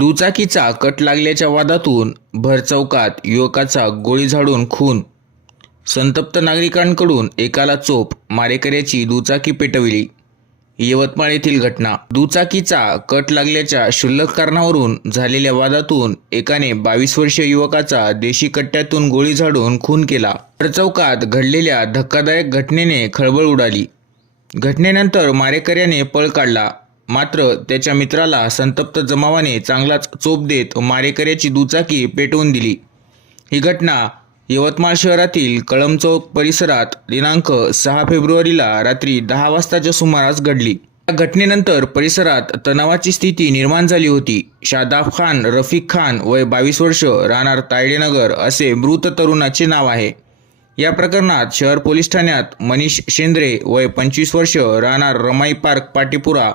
दुचाकीचा cut लागल्याच्या वादातून भरचौकात युवकाचा गोळी झाडून खून. संतप्त नागरिकांकडून एकाला चोप मारेकऱ्याची दुचाकी पेटविली. यवतमाळ येथील घटना. दुचाकीचा कट लागल्याच्या क्षुल्लक कारणावरून झालेल्या वादातून एकाने बावीस वर्षीय युवकाचा देशी कट्ट्यातून गोळी झाडून खून केला. भर चौकात घडलेल्या धक्कादायक घटनेने खळबळ उडाली. घटनेनंतर मारेकऱ्याने पळ काढला. मात्र त्याच्या मित्राला संतप्त जमावाने चांगलाच चोप देत मारेकऱ्याची दुचाकी पेटवून दिली. ही घटना यवतमाळ शहरातील कळमचौक परिसरात दिनांक सहा फेब्रुवारीला रात्री दहा वाजताच्या सुमारास घडली. या घटनेनंतर परिसरात तणावाची स्थिती निर्माण झाली होती. शादाब खान रफिक खान वय बावीस वर्ष राहणार तायडेनगर असे मृत तरुणाचे नाव आहे. या प्रकरणात शहर पोलीस ठाण्यात मनीष शेंद्रे वय पंचवीस वर्ष राहणार रमाई पार्क पाटीपुरा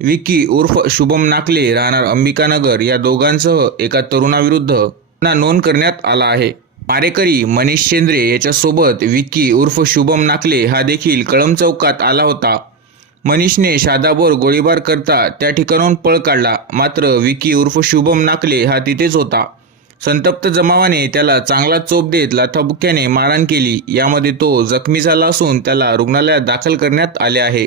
विकी उर्फ शुभम नाकले राहणार अंबिकानगर या दोघांसह एका तरुणाविरुद्ध गुन्हा नोंद करण्यात आला आहे. मारेकरी मनीष शेंद्रे याच्यासोबत विक्की उर्फ शुभम नाकले हा देखील कळम चौकात आला होता. मनीषने शादाभोर गोळीबार करता त्या ठिकाणाहून पळ काढला मात्र विकी उर्फ शुभम नाकले हा तिथेच होता. संतप्त जमावाने त्याला चांगला चोप देत लाथाबुक्याने मारहाण केली यामध्ये तो जखमी झाला असून त्याला रुग्णालयात दाखल करण्यात आले आहे.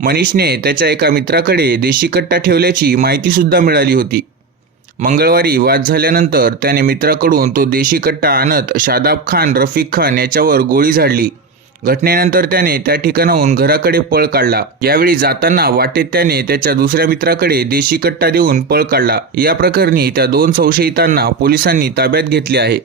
मनीषने त्याच्या एका मित्राकडे देशी कट्टा ठेवल्याची माहितीसुद्धा मिळाली होती. मंगळवारी वाद झाल्यानंतर त्याने मित्राकडून तो देशी कट्टा आणत शादाब खान रफिक खान याच्यावर गोळी झाडली. घटनेनंतर त्याने त्या ठिकाणाहून घराकडे पळ काढला. यावेळी जाताना वाटेत त्याने त्याच्या दुसऱ्या मित्राकडे देशी कट्टा देऊन पळ काढला. या प्रकरणी त्या दोन संशयितांना पोलिसांनी ताब्यात घेतले आहे.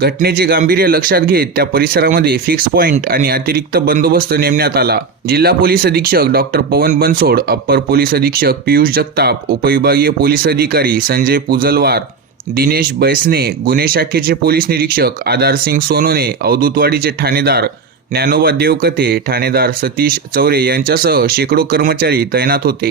घटनेचे गांभीर्य लक्षात घेत त्या परिसरामध्ये फिक्स पॉईंट आणि अतिरिक्त बंदोबस्त नेमण्यात आला. जिल्हा पोलीस अधीक्षक डॉक्टर पवन बनसोड अप्पर पोलीस अधीक्षक पियुष जगताप उपविभागीय पोलीस अधिकारी संजय पुजलवार दिनेश बैसने गुन्हे शाखेचे पोलीस निरीक्षक आधारसिंग सोनोने अवधूतवाडीचे ठाणेदार ज्ञानोबा देवकथे ठाणेदार सतीश चौरे यांच्यासह शेकडो कर्मचारी तैनात होते.